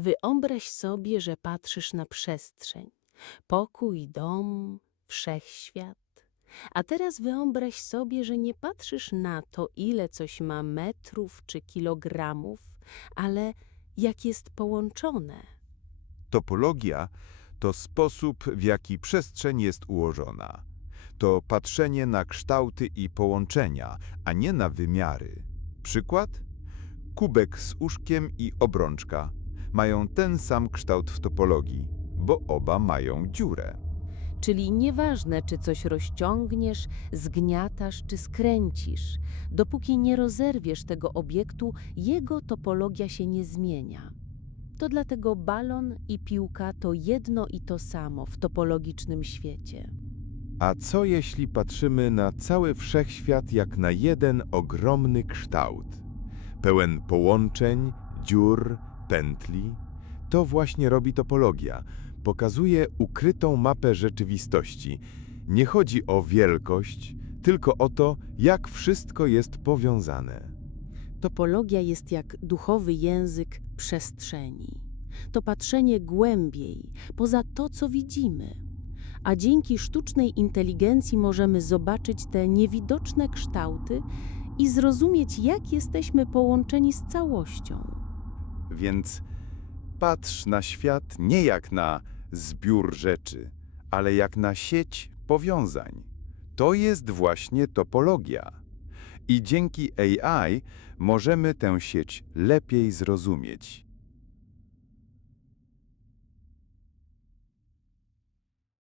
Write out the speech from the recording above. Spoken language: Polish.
Wyobraź sobie, że patrzysz na przestrzeń. Pokój, dom, wszechświat. A teraz wyobraź sobie, że nie patrzysz na to, ile coś ma metrów czy kilogramów, ale jak jest połączone. Topologia to sposób, w jaki przestrzeń jest ułożona. To patrzenie na kształty i połączenia, a nie na wymiary. Przykład? Kubek z uszkiem i obrączka mają ten sam kształt w topologii, bo oba mają dziurę. Czyli nieważne, czy coś rozciągniesz, zgniatasz czy skręcisz, dopóki nie rozerwiesz tego obiektu, jego topologia się nie zmienia. To dlatego balon i piłka to jedno i to samo w topologicznym świecie. A co jeśli patrzymy na cały wszechświat jak na jeden ogromny kształt? Pełen połączeń, dziur, pętli? To właśnie robi topologia. Pokazuje ukrytą mapę rzeczywistości. Nie chodzi o wielkość, tylko o to, jak wszystko jest powiązane. Topologia jest jak duchowy język przestrzeni. To patrzenie głębiej, poza to, co widzimy. A dzięki sztucznej inteligencji możemy zobaczyć te niewidoczne kształty i zrozumieć, jak jesteśmy połączeni z całością. Więc patrz na świat nie jak na zbiór rzeczy, ale jak na sieć powiązań. To jest właśnie topologia. I dzięki AI możemy tę sieć lepiej zrozumieć.